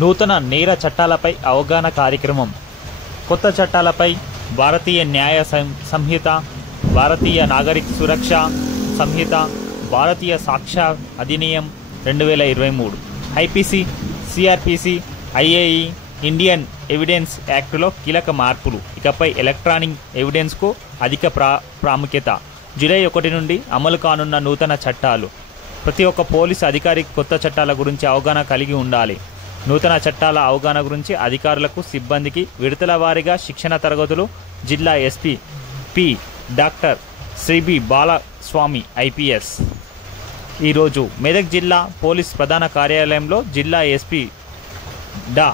నూతన నేర చట్టాలపై అవగాహన కార్యక్రమం. కొత్త చట్టాలపై భారతీయ న్యాయ Sanhita, Bharatiya Nagarik Suraksha Sanhita, Bharatiya Sakshya Adhiniyam 2023, IPC, CrPC, IAE, Indian Evidence యాక్టులో కీలక మార్పులు. ఇకపై ఎలక్ట్రానిక్ ఎవిడెన్స్కు అధిక ప్రాముఖ్యత. జూలై 1 నుండి అమలు కానున్న నూతన చట్టాలు. ప్రతి ఒక్క పోలీసు అధికారి కొత్త చట్టాల గురించి అవగాహన కలిగి ఉండాలి. నూతన చట్టాల అవగాహన గురించి అధికారులకు, సిబ్బందికి విడతల వారీగా శిక్షణ తరగతులు. జిల్లా SP P doctor Shri B Balaswamy IPS ఈరోజు మెదక్ జిల్లా పోలీస్ ప్రధాన కార్యాలయంలో జిల్లా ఎస్పీ డా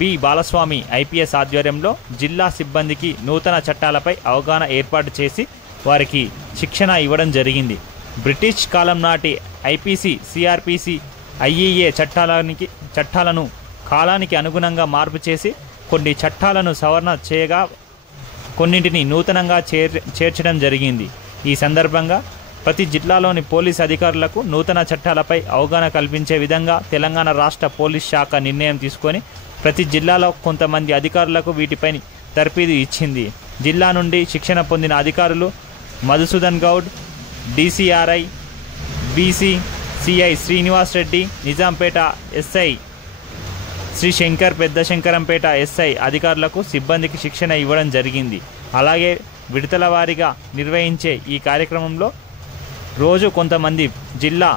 బి బాలస్వామి ఐపీఎస్ ఆధ్వర్యంలో జిల్లా సిబ్బందికి నూతన చట్టాలపై అవగాహన ఏర్పాటు చేసి వారికి శిక్షణ ఇవ్వడం జరిగింది. బ్రిటిష్ కాలం నాటి ఐపీసీ, సిఆర్పిసి, ఐఈఏ చట్టాలను కాలానికి అనుగుణంగా మార్పు చేసి కొన్ని చట్టాలను సవరణ చేయగా కొన్నింటిని నూతనంగా చేర్చడం జరిగింది. ఈ సందర్భంగా ప్రతి జిల్లాలోని పోలీస్ అధికారులకు నూతన చట్టాలపై అవగాహన కల్పించే విధంగా తెలంగాణ రాష్ట్ర పోలీస్ శాఖ నిర్ణయం తీసుకొని ప్రతి జిల్లాలో కొంతమంది అధికారులకు వీటిపై తర్ఫీదు ఇచ్చింది. జిల్లా నుండి శిక్షణ పొందిన అధికారులు Madhusudan Goud, DCRI, BC, CI Srinivas Reddy, Nizampet SI Sri Shankar, Pedda Shankarampet SI అధికారులకు, సిబ్బందికి శిక్షణ ఇవ్వడం జరిగింది. అలాగే విడతల వారీగా నిర్వహించే ఈ కార్యక్రమంలో రోజు కొంతమంది జిల్లా